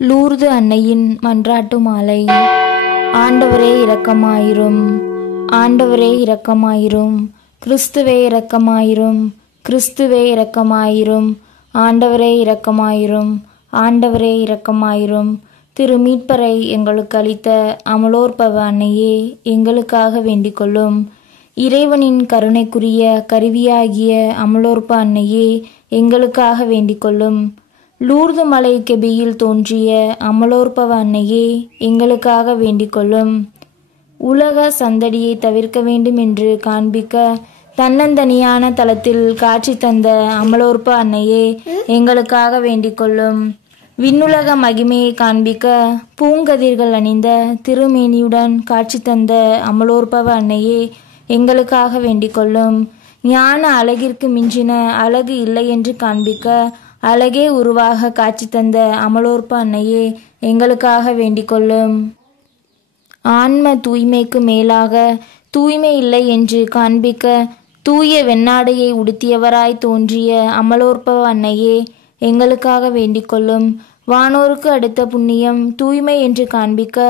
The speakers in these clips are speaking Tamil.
லூர்து அன்னையின் மன்றாட்டு மாலை. ஆண்டவரே இரக்கமாயிரும், ஆண்டவரே இரக்கமாயிரும், கிறிஸ்துவே இரக்கமாயிரும், கிறிஸ்துவே இரக்கமாயிரும், ஆண்டவரே இரக்கமாயிரும், ஆண்டவரே இரக்கமாயிரும். திரு மீட்பரை எங்களுக்கு அளித்த அமலோற்பவ அன்னையே, எங்களுக்காக வேண்டிக் கொள்ளும். இறைவனின் கருணைக்குரிய கருவியாகிய அமலோற்ப அன்னையே, எங்களுக்காக வேண்டிக் கொள்ளும். லூர்து மலை கெபியில் தோன்றிய அமலோற்பவ அன்னையே, எங்களுக்காக வேண்டிக் கொள்ளும். உலக சந்தடியை தவிர்க்க வேண்டும் என்று காண்பிக்க தன்னந்தனியான தலத்தில் காட்சி தந்த அமலோற்ப அன்னையே, எங்களுக்காக வேண்டிக் கொள்ளும். விண்ணுலக மகிமையை காண்பிக்க பூங்கதிர்கள் அணிந்த திருமேனியுடன் காட்சி தந்த அமலோற்பவ அன்னையே, எங்களுக்காக வேண்டிக் கொள்ளும். ஞான அழகிற்கு மிஞ்சின அழகு இல்லை என்று காண்பிக்க அழகே உருவாக காட்சி தந்த அமலோற்ப அன்னையே, எங்களுக்காக வேண்டிக் கொள்ளும். ஆன்ம தூய்மைக்கு மேலாக தூய்மை இல்லை என்று காண்பிக்க தூய வெண்ணாடையை உடுத்தியவராய் தோன்றிய அமலோற்ப அன்னையே, எங்களுக்காக வேண்டிக் கொள்ளும். வானோருக்கு அடுத்த புண்ணியம் தூய்மை என்று காண்பிக்க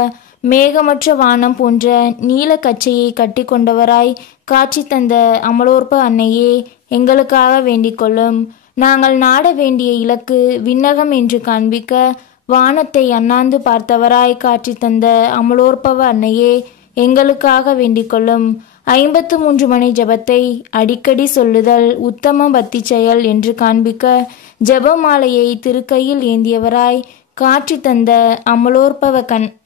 மேகமற்ற வானம் போன்ற நீல கச்சையை கட்டி கொண்டவராய் காட்சி தந்த அமலோற்ப அன்னையே, எங்களுக்காக வேண்டிக் கொள்ளும். நாங்கள் நாட வேண்டிய இலக்கு விண்ணகம் என்று காண்பிக்க வானத்தை அண்ணாந்து பார்த்தவராய் காட்சி தந்த அமலோற்பவ அன்னையே, எங்களுக்காக வேண்டிக் கொள்ளும். 53 மணி ஜபத்தை அடிக்கடி சொல்லுதல் உத்தம பக்தி செயல் என்று காண்பிக்க ஜபமாலையை திருக்கையில் ஏந்தியவராய் காட்சி தந்த அமலோற்பவ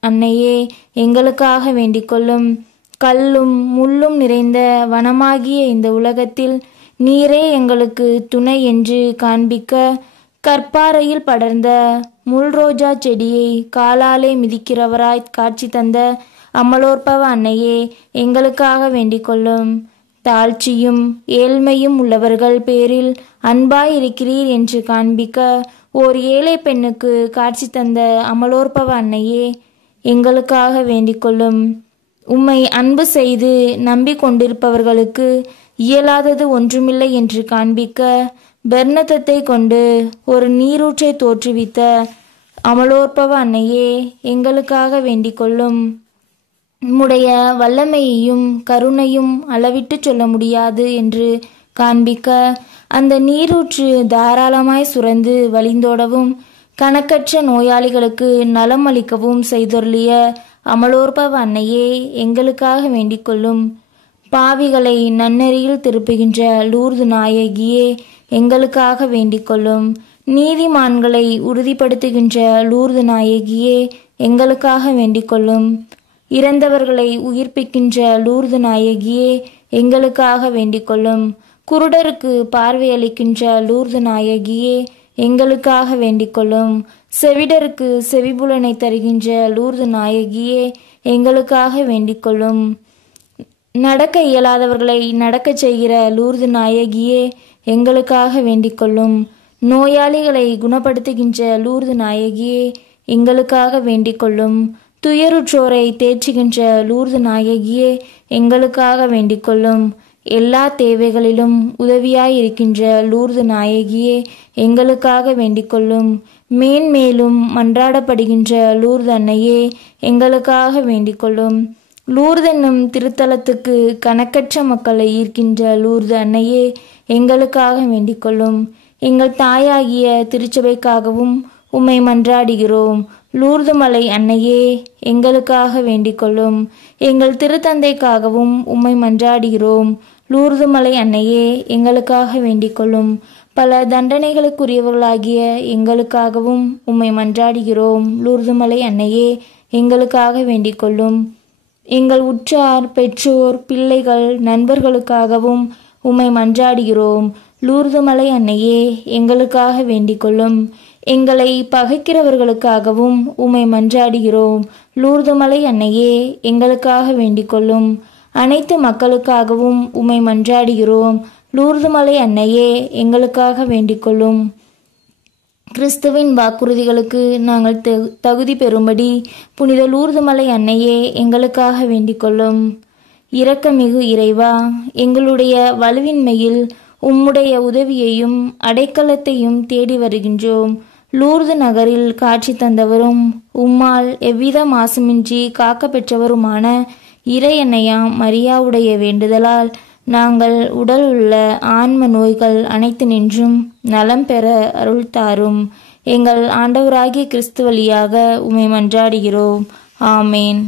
அன்னையே, எங்களுக்காக வேண்டிக் கொள்ளும். கல்லும் முள்ளும் நிறைந்த வனமாகிய இந்த உலகத்தில் நீரே எங்களுக்கு துணை என்று காண்பிக்க கற்பாறையில் படர்ந்த முள்ரோஜா செடியை காலாலே மிதிக்கிறவராய் காட்சி தந்த அமலோற்பவ அன்னையே, எங்களுக்காக வேண்டிக் கொள்ளும். தாழ்ச்சியும் ஏழ்மையும் உள்ளவர்கள் பேரில் அன்பாயிருக்கிறீர் என்று காண்பிக்க ஓர் ஏழை பெண்ணுக்கு காட்சி தந்த அமலோற்பவ அன்னையே, எங்களுக்காக வேண்டிக் கொள்ளும். உம்மை அன்பு செய்து நம்பிக்கொண்டிருப்பவர்களுக்கு இயலாதது ஒன்றுமில்லை என்று காண்பிக்க பெர்ணத்தத்தை கொண்டு ஒரு நீரூற்றை தோற்றுவித்த அமலோற்பவ அன்னையே, எங்களுக்காக வேண்டிக் கொள்ளும். உம்முடைய வல்லமையையும் கருணையும் அளவிட்டு சொல்ல முடியாது என்று காண்பிக்க அந்த நீரூற்று தாராளமாய் சுரந்து வழிந்தோடவும் கணக்கற்ற நோயாளிகளுக்கு நலம் அளிக்கவும் செய்தொருளிய அமலோற்பவ அன்னையே, எங்களுக்காக வேண்டிக் கொள்ளும். பாவிகளை நன்னெறியில் திருப்புகின்ற லூர்து நாயகியே, எங்களுக்காக வேண்டிக் கொள்ளும். நீதிமான்களை உறுதிப்படுத்துகின்ற லூர்து நாயகியே, எங்களுக்காக வேண்டிக் கொள்ளும். இறந்தவர்களை உயிர்ப்பிக்கின்ற லூர்து நாயகியே, எங்களுக்காக வேண்டிக் கொள்ளும். குருடருக்கு பார்வையளிக்கின்ற லூர்து நாயகியே, எங்களுக்காக வேண்டிக் கொள்ளும். செவிடருக்கு செவிபுலனை தருகின்ற லூர்து நாயகியே, எங்களுக்காக வேண்டிக் கொள்ளும். நடக்க இயலாதவர்களை நடக்கச் செய்கிற லூர்து நாயகியே, எங்களுக்காக வேண்டிக் கொள்ளும். நோயாளிகளை குணப்படுத்துகின்ற லூர்து நாயகியே, எங்களுக்காக வேண்டிக் கொள்ளும். துயருற்றோரை தேற்றுகின்ற லூர்து நாயகியே, எங்களுக்காக வேண்டிக் கொள்ளும். எல்லா தேவைகளிலும் உதவியாயிருக்கின்ற லூர்து நாயகியே, எங்களுக்காக வேண்டிக் கொள்ளும். மேன்மேலும் மன்றாடப்படுகின்ற லூர்து அன்னையே, எங்களுக்காக வேண்டிக் கொள்ளும். லூர்து என்னும் திருத்தலத்துக்கு கணக்கற்ற மக்களை ஈர்க்கின்ற லூர்து அன்னையே, எங்களுக்காக வேண்டிக் கொள்ளும். எங்கள் தாயாகிய திருச்சபைக்காகவும் உம்மை மன்றாடுகிறோம். லூர்து மலை அன்னையே, எங்களுக்காக வேண்டிக் கொள்ளும். எங்கள் திருத்தந்தைக்காகவும் உம்மை மன்றாடுகிறோம். லூர்து மலை அன்னையே, எங்களுக்காக வேண்டிக் கொள்ளும். பல தண்டனைகளுக்குரியவர்களாகிய எங்களுக்காகவும் உம்மை மன்றாடுகிறோம். லூர்து மலை அன்னையே, எங்களுக்காக வேண்டிக் கொள்ளும். எங்கள் உற்றார் பெற்றோர் பிள்ளைகள் நண்பர்களுக்காகவும் உம்மை மன்றாடுகிறோம். லூர்து மலை அன்னையே, எங்களுக்காக வேண்டிக் கொள்ளும். எங்களை பகைக்கிறவர்களுக்காகவும் உம்மை மன்றாடுகிறோம். லூர்து மலை அன்னையே, எங்களுக்காக வேண்டிக் கொள்ளும். அனைத்து மக்களுக்காகவும் உம்மை மன்றாடுகிறோம். லூர்து மலை அன்னையே, எங்களுக்காக வேண்டிக் கொள்ளும். கிறிஸ்துவின் வாக்குறுதிகளுக்கு நாங்கள் தகுதி பெறும்படி புனித லூர்து மலை அன்னையே, எங்களுக்காக வேண்டிக் கொள்ளும். இரக்கமிகு இறைவா, எங்களுடைய வலுவின்மையில் உம்முடைய உதவியையும் அடைக்கலத்தையும் தேடி வருகின்றோம். லூர்து நகரில் காட்சி தந்தவரும் உம்மால் எவ்வித மாசுமின்றி காக்க பெற்றவருமான இறையன்னையாம் மரியாவுடைய வேண்டுதலால் நாங்கள் உடல் உள்ள ஆன்ம நோய்கள் அனைத்து நின்றும் நலம் பெற அருள் தாரும். எங்கள் ஆண்டவராகிய கிறிஸ்து வழியாக உம்மை மன்றாடுகிறோம். ஆமேன்.